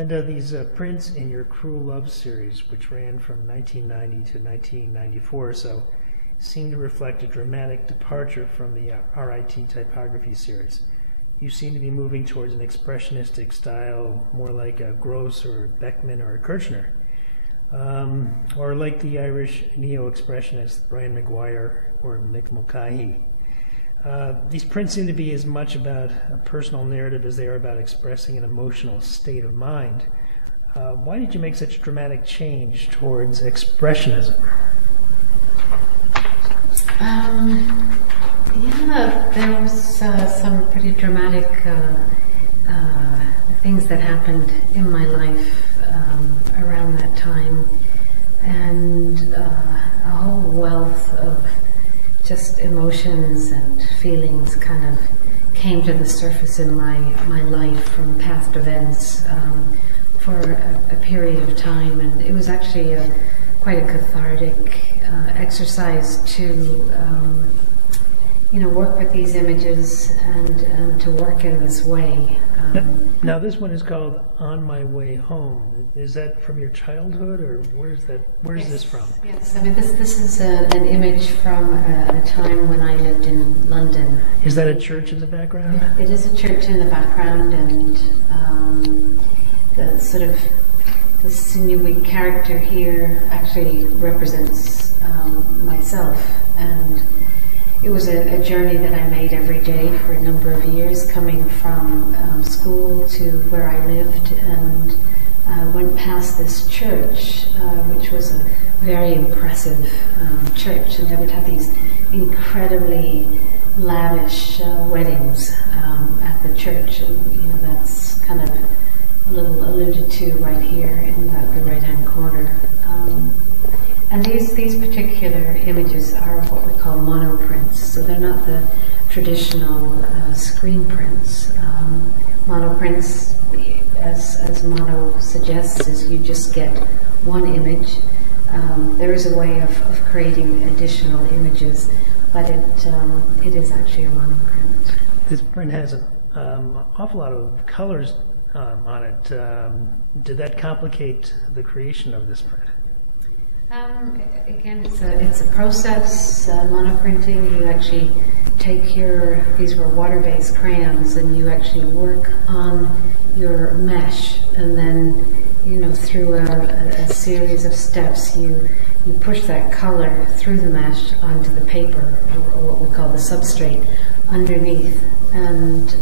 Linda, these prints in your Cruel Love series, which ran from 1990 to 1994 or so, seem to reflect a dramatic departure from the RIT typography series. You seem to be moving towards an expressionistic style, more like a Gross or a Beckman or a Kirchner, or like the Irish neo-expressionists Brian Maguire or Mick Mulcahy. These prints seem to be as much about a personal narrative as they are about expressing an emotional state of mind. Why did you make such a dramatic change towards expressionism? Yeah, there was some pretty dramatic things that happened in my life around that time, and a whole wealth of just emotions and feelings kind of came to the surface in my life from past events for a period of time, and it was actually quite a cathartic exercise to work with these images and to work in this way. Now this one is called On My Way Home. Is that from your childhood, or where's this from? Yes, I mean this is an image from a time when I lived in London. Is that a church in the background? It is a church in the background, and the sort of the sinewy character here actually represents myself, and it was a journey that I made every day for a number of years, coming from school to where I lived, and went past this church, which was a very impressive church, and they would have these incredibly lavish weddings at the church, and that's kind of a little alluded to right here in the right-hand corner. And these particular images are what we call monoprints, so they're not the traditional screen prints. Monoprints, as mono suggests, is you just get one image. There is a way of creating additional images, but it is actually a monoprint. This print has an awful lot of colors on it. Did that complicate the creation of this print? Again, it's a process. Monoprinting, you actually take these were water-based crayons, and you actually work on your mesh, and then through a series of steps you push that color through the mesh onto the paper, or what we call the substrate underneath, and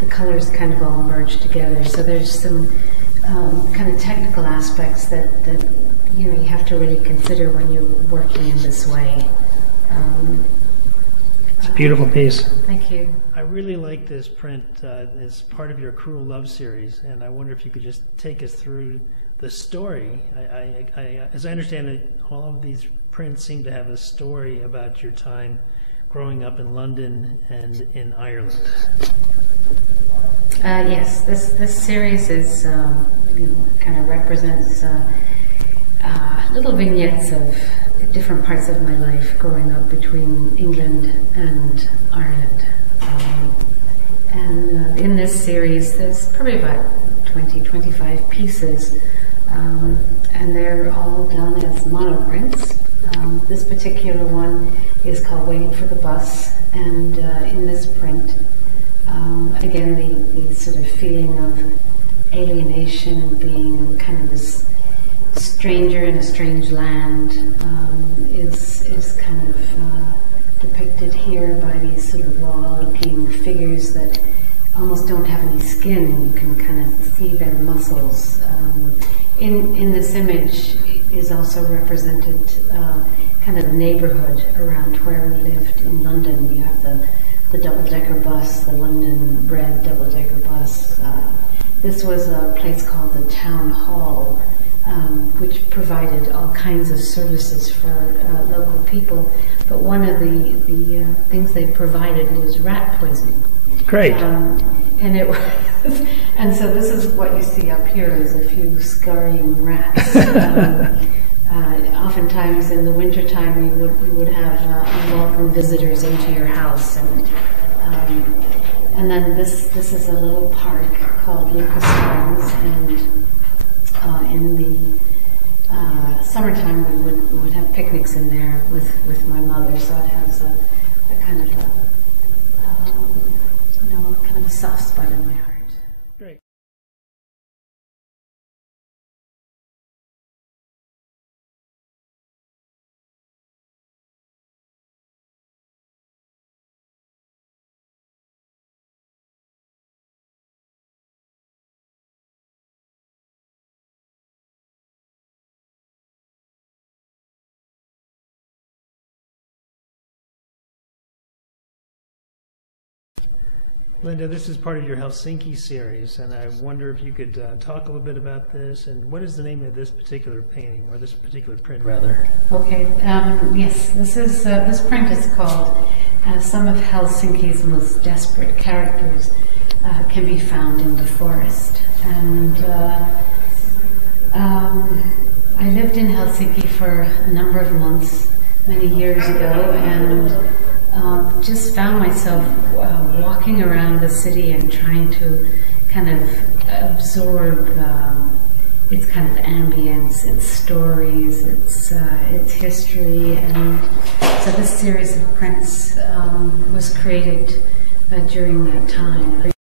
the colors kind of all merge together. So there's some kind of technical aspects that you have to really consider when you're working in this way. It's a beautiful piece. Thank you. I really like this print as part of your Cruel Love series, and I wonder if you could just take us through the story. As I understand it, all of these prints seem to have a story about your time growing up in London and in Ireland. Yes, this series is kind of represents little vignettes of different parts of my life growing up between England and Ireland. And in this series, there's probably about 20-25 pieces, and they're all done as monoprints. This particular one is called Waiting for the Bus, and in this print, again, the sort of feeling of alienation, being kind of this stranger in a strange land, is kind of depicted here by these sort of raw-looking figures that almost don't have any skin. You can kind of see their muscles. In this image is also represented kind of the neighbourhood around where we lived in London. You have the double-decker bus, the London Red double-decker bus. This was a place called the Town Hall, which provided all kinds of services for local people. But one of the things they provided was rat poisoning. Great. And it was, and so this is what you see up here is a few scurrying rats. Oftentimes in the wintertime you would have unwelcome visitors into your house, and And then this is a little park called Lucas Gardens, and in the summertime we would have picnics in there with my mother. So it has a kind of kind of a soft spot in my heart. Great. Linda, this is part of your Helsinki series, and I wonder if you could talk a little bit about this, and what is the name of this particular painting, or this particular print, rather? Okay, yes, this print is called Some of Helsinki's Most Desperate Characters Can Be Found in the Forest. And I lived in Helsinki for a number of months, many years ago, and just found myself walking around the city and trying to kind of absorb its kind of ambience, its stories, its history, and so this series of prints was created during that time.